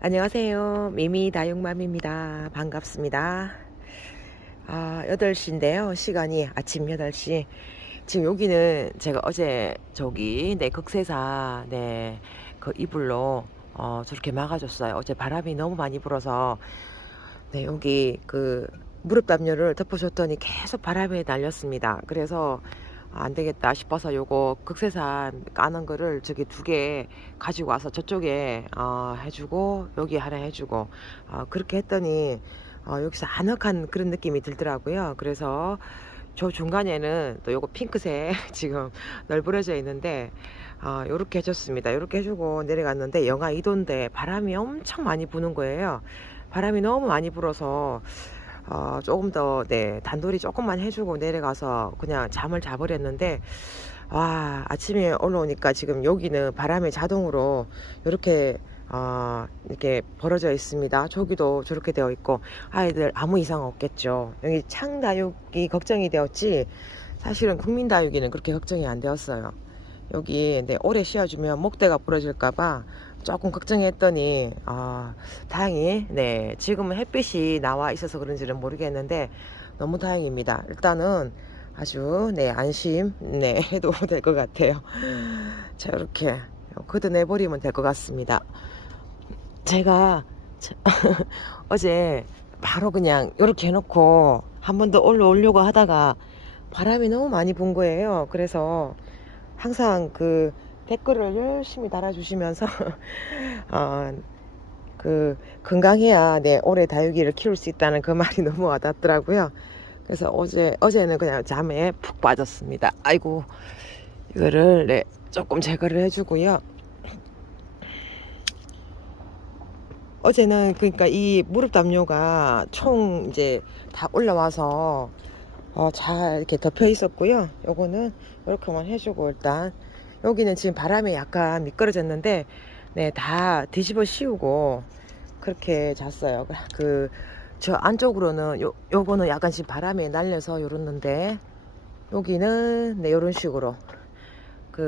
안녕하세요. 미미 다육맘입니다. 반갑습니다. 8시인데요. 시간이 아침 8시. 지금 여기는 제가 어제 저기 극세사 그 이불로 저렇게 막아줬어요. 어제 바람이 너무 많이 불어서 여기 무릎 담요를 덮어줬더니 계속 바람에 날렸습니다. 그래서 안 되겠다 싶어서 요거 극세사 까는 거를 저기 2개 가지고 와서 저쪽에 해주고 여기 하나 해주고 그렇게 했더니 여기서 아늑한 그런 느낌이 들더라고요. 그래서 저 중간에는 또 요거 핑크색 지금 널브러져 있는데 요렇게 해줬습니다. 요렇게 해주고 내려갔는데 영하 2도인데 바람이 엄청 많이 부는 거예요. 바람이 너무 많이 불어서 조금 더 단돌이 조금만 해주고 내려가서 그냥 잠을 자버렸는데, 와, 아침에 올라오니까 지금 여기는 바람에 자동으로 이렇게 벌어져 있습니다. 저기도 저렇게 되어 있고 아이들 아무 이상 없겠죠. 여기 창다육이 걱정이 되었지 사실은 국민다육이는 그렇게 걱정이 안 되었어요. 여기 오래 씌워주면 목대가 부러질까봐 조금 걱정했더니 다행히 지금은 햇빛이 나와 있어서 그런지는 모르겠는데 너무 다행입니다. 일단은 아주 안심 해도 될 것 같아요. 자, 이렇게 걷어내버리면 될 것 같습니다. 제가 어제 바로 그냥 이렇게 해놓고 한 번 더 올라오려고 하다가 바람이 너무 많이 분 거예요. 그래서 항상 댓글을 열심히 달아주시면서 건강해야 오래 다육이를 키울 수 있다는 그 말이 너무 와닿더라고요. 그래서 어제는 그냥 잠에 푹 빠졌습니다. 아이고, 이거를 조금 제거를 해주고요. 어제는 그러니까 이 무릎 담요가 총 이제 다 올라와서 잘 이렇게 덮여 있었고요. 요거는 이렇게만 해주고 일단 여기는 지금 바람에 약간 미끄러졌는데 다 뒤집어 씌우고 그렇게 잤어요. 저 안쪽으로는 요거는 약간 지금 바람에 날려서 요렇는데 여기는 요런 식으로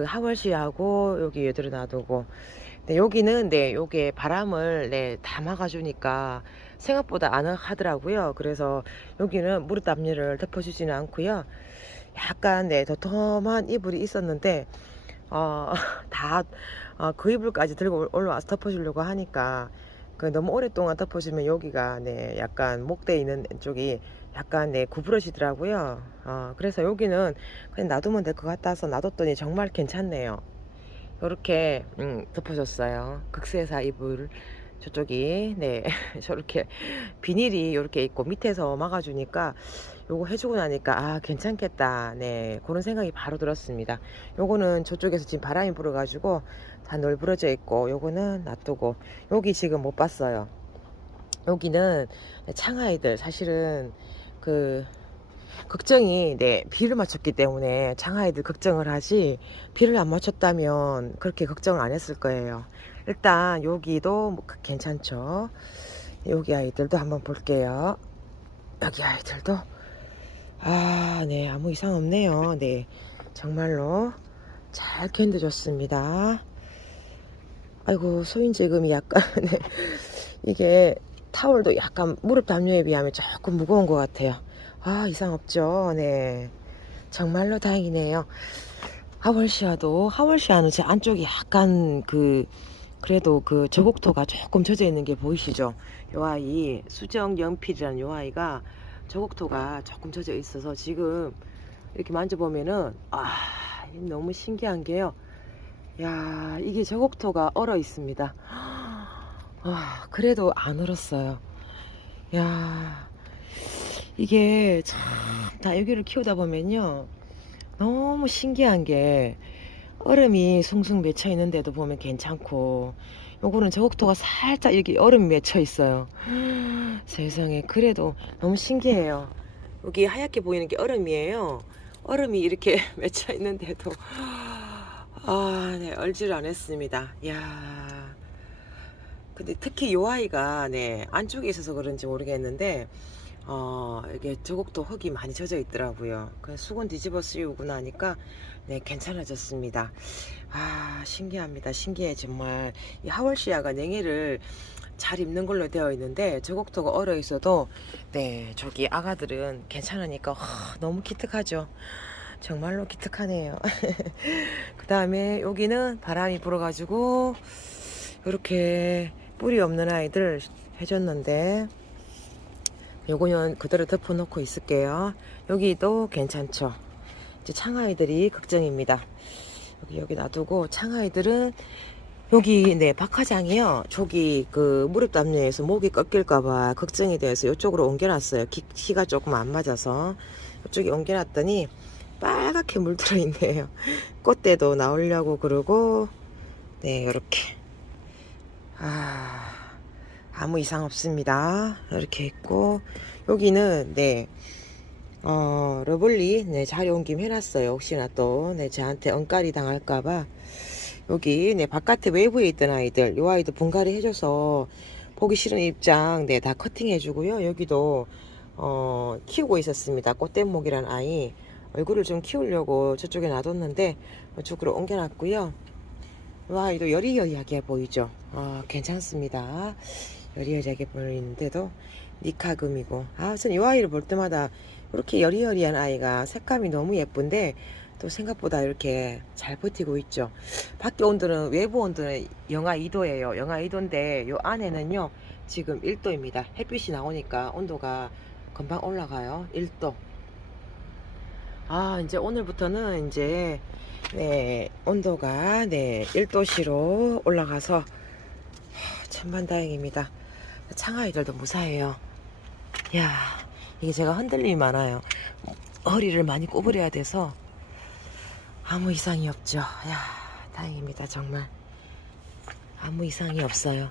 하월시하고 여기 얘들을 놔두고 여기는 요게 바람을 다 막아주니까 생각보다 아늑하더라고요. 그래서 여기는 무릎 담요를 덮어주지는 않고요. 약간 도톰한 이불이 있었는데 다 그 이불까지 들고 올라와서 덮어주려고 하니까 너무 오랫동안 덮어주면 여기가 약간 목대 있는 쪽이 약간 구부러지더라고요. 그래서 여기는 그냥 놔두면 될 것 같아서 놔뒀더니 정말 괜찮네요. 이렇게 덮어줬어요. 극세사 이불 저쪽이 저렇게 비닐이 이렇게 있고 밑에서 막아주니까 요거 해주고 나니까 괜찮겠다 그런 생각이 바로 들었습니다. 요거는 저쪽에서 지금 바람이 불어가지고 다 널브러져 있고 요거는 놔두고 여기 지금 못 봤어요. 여기는 창아이들 사실은 걱정이 비를 맞췄기 때문에 창아이들 걱정을 하지 비를 안 맞췄다면 그렇게 걱정을 안 했을 거예요. 일단 여기도 뭐 괜찮죠. 여기 아이들도 한번 볼게요. 여기 아이들도 아무 이상 없네요. 정말로 잘 견뎌줬습니다. 아이고, 소인제금이 약간 이게 타월도 약간 무릎 담요에 비하면 조금 무거운 것 같아요. 이상 없죠. 정말로 다행이네요. 하월시아는 제 안쪽이 약간 그래도 저곡토가 조금 젖어 있는 게 보이시죠? 요 아이 수정 연필이라는 요 아이가 저곡토가 조금 젖어 있어서 지금 이렇게 만져보면은 너무 신기한 게요. 야, 이게 저곡토가 얼어 있습니다. 그래도 안 얼었어요. 야, 이게 참 다육이를 키우다 보면요 너무 신기한 게 얼음이 숭숭 맺혀 있는데도 보면 괜찮고 요거는 저곡토가 살짝 여기 얼음이 맺혀 있어요. 세상에, 그래도 너무 신기해요. 여기 하얗게 보이는 게 얼음이에요. 얼음이 이렇게 맺혀 있는데도 얼지를 않았습니다. 야, 근데 특히 요 아이가 안쪽에 있어서 그런지 모르겠는데 이게 저곡도 흙이 많이 젖어 있더라고요. 그 수건 뒤집어 씌우고 나니까 네, 괜찮아졌습니다. 아, 신기합니다. 신기해, 정말. 이 하월시아가 냉이를 잘 입는 걸로 되어 있는데 저곡도가 얼어 있어도 네, 저기 아가들은 괜찮으니까 너무 기특하죠. 정말로 기특하네요. 그 다음에 여기는 바람이 불어가지고 이렇게 뿌리 없는 아이들 해줬는데 요거는 그대로 덮어놓고 있을게요. 여기도 괜찮죠. 이제 창아이들이 걱정입니다. 여기 놔두고 창아이들은 여기 네 박하장이요. 저기 그 무릎 담요에서 목이 꺾일까봐 걱정이 돼서 이쪽으로 옮겨놨어요. 키가 조금 안 맞아서 이쪽에 옮겨놨더니 빨갛게 물들어 있네요. 꽃대도 나오려고 그러고 네 이렇게 아무 이상 없습니다. 이렇게 있고 여기는 네 러블리 네 자리 옮김 해놨어요. 혹시나 또 네 저한테 엉까리 당할까봐 여기 네 바깥에 외부에 있던 아이들 요 아이도 분갈이 해줘서 보기 싫은 입장 네 다 커팅 해주고요. 여기도 키우고 있었습니다. 꽃대목이란 아이 얼굴을 좀 키우려고 저쪽에 놔뒀는데 이쪽으로 옮겨놨고요. 이 아이도 여리여리하게 보이죠. 괜찮습니다. 여리여리하게 보이는데도 니카금이고 전 이 아이를 볼 때마다 이렇게 여리여리한 아이가 색감이 너무 예쁜데 또 생각보다 이렇게 잘 버티고 있죠. 밖에 온도는 외부 온도는 영하 2도예요. 영하 2도인데 요 안에는요 지금 1도입니다. 햇빛이 나오니까 온도가 금방 올라가요. 1도. 이제 오늘부터는 이제 네 온도가 네 1도씨로 올라가서 천만다행입니다. 창아이들도 무사해요. 야, 이게 제가 흔들림이 많아요. 허리를 많이 구부려야 돼서 아무 이상이 없죠. 야, 다행입니다. 정말 아무 이상이 없어요.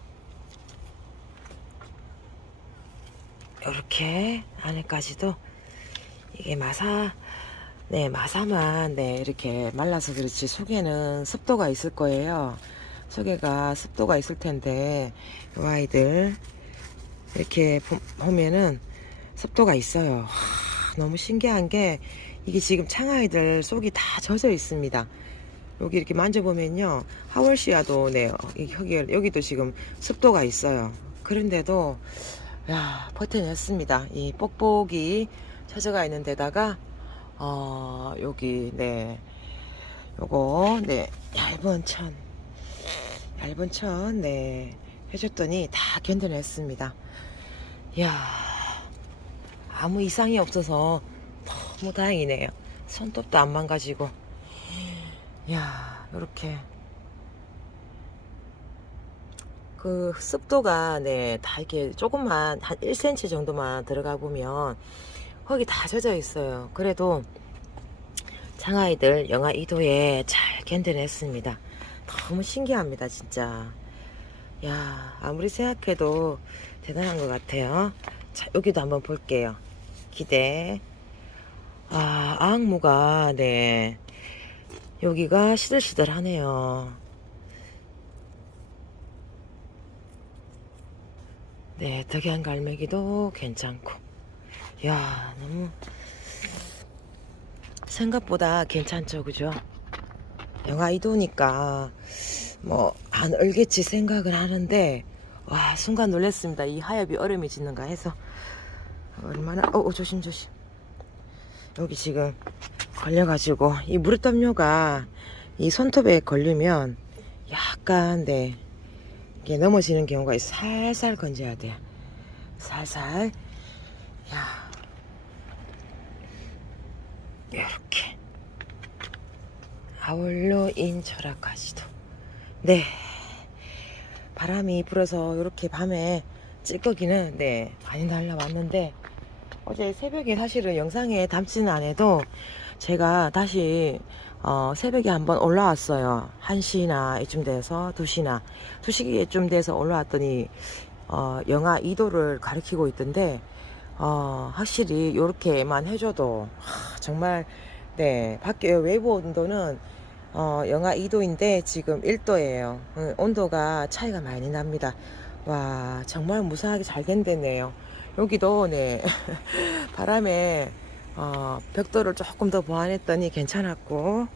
이렇게 안에까지도 이게 마사만 이렇게 말라서 그렇지 속에는 습도가 있을 거예요. 속에가 습도가 있을 텐데 이 아이들 이렇게 보면은 습도가 있어요. 너무 신기한 게 이게 지금 창아이들 속이 다 젖어 있습니다. 여기 이렇게 만져보면요 하월시아도 네 여기도 지금 습도가 있어요. 그런데도 야 버텨냈습니다. 이 뽁뽁이 젖어가 있는 데다가 여기 네 요거 네 얇은 천 네 해줬더니 다 견뎌냈습니다. 이야 아무 이상이 없어서 너무 다행이네요. 손톱도 안 망가지고 이야 이렇게 그 습도가 네 다 이렇게 조금만 한 1cm 정도만 들어가 보면 흙이 다 젖어 있어요. 그래도 창아이들 영하 2도에 잘 견뎌냈습니다. 너무 신기합니다 진짜. 야 아무리 생각해도 대단한 것 같아요. 자 여기도 한번 볼게요. 기대. 아악무가 네 여기가 시들시들하네요. 네 덕양 갈매기도 괜찮고 야 너무 생각보다 괜찮죠 그죠. 영하 2도니까 뭐 안 얼겠지 생각을 하는데 와 순간 놀랐습니다. 이 하엽이 얼음이 짓는가 해서 얼마나 조심 여기 지금 걸려가지고 이 무릎담요가 이 손톱에 걸리면 약간 네 이게 넘어지는 경우가 있어. 살살 건져야 돼요. 살살. 야 이렇게 아울러인 철학까지도 네 바람이 불어서 이렇게 밤에 찌꺼기는 네 많이 날라왔는데 어제 새벽에 사실은 영상에 담지는 않아도 제가 다시 새벽에 한번 올라왔어요. 1시나 이쯤 돼서 2시쯤 돼서 올라왔더니 영하 2도를 가리키고 있던데 확실히 이렇게만 해줘도 정말 네 밖에 외부 온도는 영하 2도인데 지금 1도예요. 온도가 차이가 많이 납니다. 와 정말 무사하게 잘 견뎠네요. 여기도 네 바람에 벽돌을 조금 더 보완했더니 괜찮았고,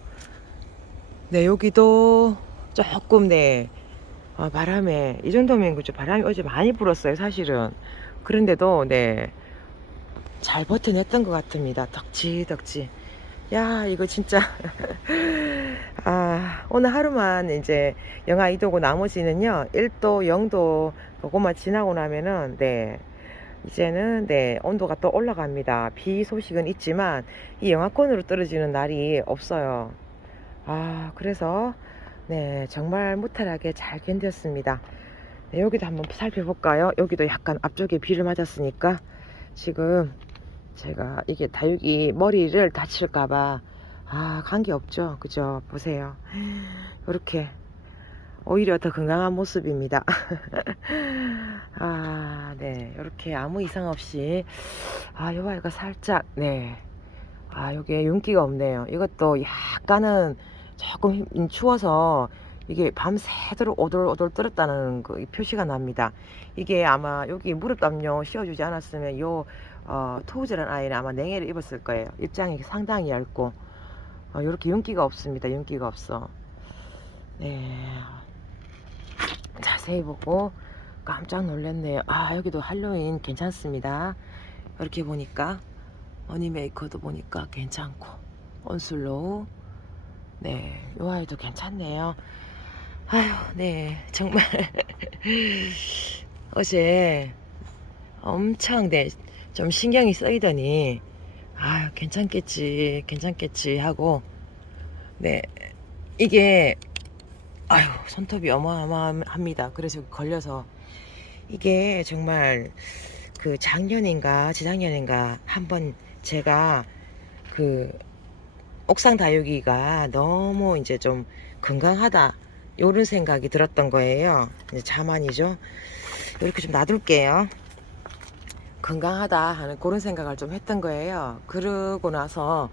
네 여기도 조금 네 바람에 이 정도면 그죠. 바람이 어제 많이 불었어요 사실은. 그런데도 네 잘 버텨냈던 것 같습니다. 덕지 야 이거 진짜 오늘 하루만 이제 영하 2도고 나머지는요 1도 0도 그것만 지나고 나면은 네 이제는 네 온도가 또 올라갑니다. 비 소식은 있지만 이 영하권으로 떨어지는 날이 없어요. 그래서 네 정말 무탈하게 잘 견뎠습니다. 네, 여기도 한번 살펴볼까요? 여기도 약간 앞쪽에 비를 맞았으니까 지금 제가 이게 다육이 머리를 다칠까봐 관계없죠. 그죠? 보세요. 이렇게 오히려 더 건강한 모습입니다. 네. 이렇게 아무 이상 없이 요 아이가 살짝 네. 요게 윤기가 없네요. 이것도 약간은 조금 추워서 이게 밤새도록 오돌오돌 떨었다는 그 표시가 납니다. 이게 아마 여기 무릎 담요 씌워주지 않았으면 요 토우즈라는 아이는 아마 냉해를 입었을 거예요. 입장이 상당히 얇고 이렇게 윤기가 없습니다. 윤기가 없어. 네. 자세히 보고 깜짝 놀랐네요. 여기도 할로윈 괜찮습니다. 이렇게 보니까 머니메이커도 보니까 괜찮고 온슬로우 네, 요 아이도 괜찮네요. 네 정말 어제 엄청 네 좀 신경이 쓰이더니 괜찮겠지 하고 네 이게 손톱이 어마어마합니다. 그래서 걸려서 이게 정말 그 작년인가 재작년인가 한번 제가 그 옥상 다육이가 너무 이제 좀 건강하다 요런 생각이 들었던 거예요. 이제 자만이죠. 이렇게 좀 놔둘게요. 건강하다 하는 그런 생각을 좀 했던 거예요. 그러고 나서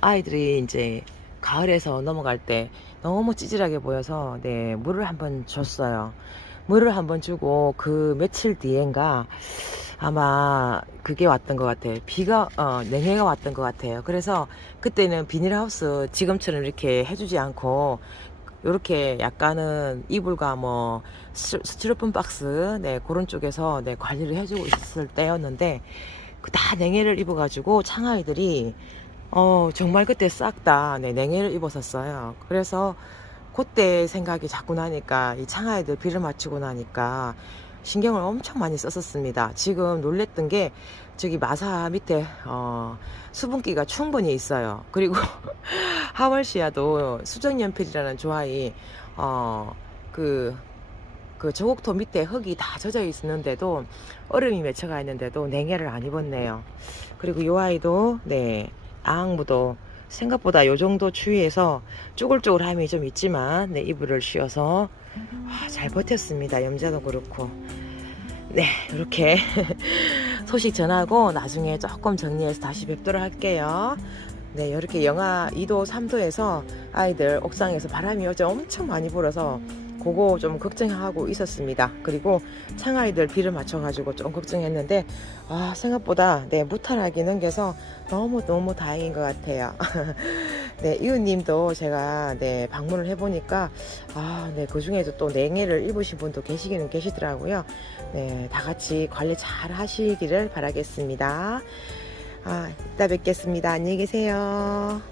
아이들이 이제 가을에서 넘어갈 때 너무 찌질하게 보여서 네 물을 한번 줬어요. 물을 한번 주고 그 며칠 뒤엔가 아마 그게 왔던 것 같아요. 비가 냉해가 왔던 것 같아요. 그래서 그때는 비닐하우스 지금처럼 이렇게 해주지 않고 요렇게 약간은 이불과 뭐 스티로폼 박스 네 그런 쪽에서 네 관리를 해주고 있을 때였는데 다 냉해를 입어가지고 창아이들이 정말 그때 싹 다 네, 냉해를 입었었어요. 그래서 그때 생각이 자꾸 나니까 이 창아이들 비를 맞추고 나니까 신경을 엄청 많이 썼었습니다. 지금 놀랬던 게 저기 마사 밑에 수분기가 충분히 있어요. 그리고 하월시아도 수정연필이라는 조합이 그 저곡토 밑에 흙이 다 젖어 있는데도 얼음이 맺혀가 있는데도 냉해를 안 입었네요. 그리고 이 아이도 네 아항무도 생각보다 요 정도 추위에서 쭈글쭈글함이 좀 있지만 네 이불을 씌워서 잘 버텼습니다. 염자도 그렇고 네 이렇게 소식 전하고 나중에 조금 정리해서 다시 뵙도록 할게요. 네 이렇게 영하 2도 3도에서 아이들 옥상에서 바람이 어제 엄청 많이 불어서 그거 좀 걱정하고 있었습니다. 그리고 창아이들 비를 맞춰가지고 좀 걱정했는데 생각보다 네 무탈하게 넘겨서 너무 다행인 것 같아요. 네 이웃님도 제가 네 방문을 해보니까 네 그중에도 또 냉해를 입으신 분도 계시기는 계시더라고요. 네 다같이 관리 잘 하시기를 바라겠습니다. 이따 뵙겠습니다. 안녕히 계세요.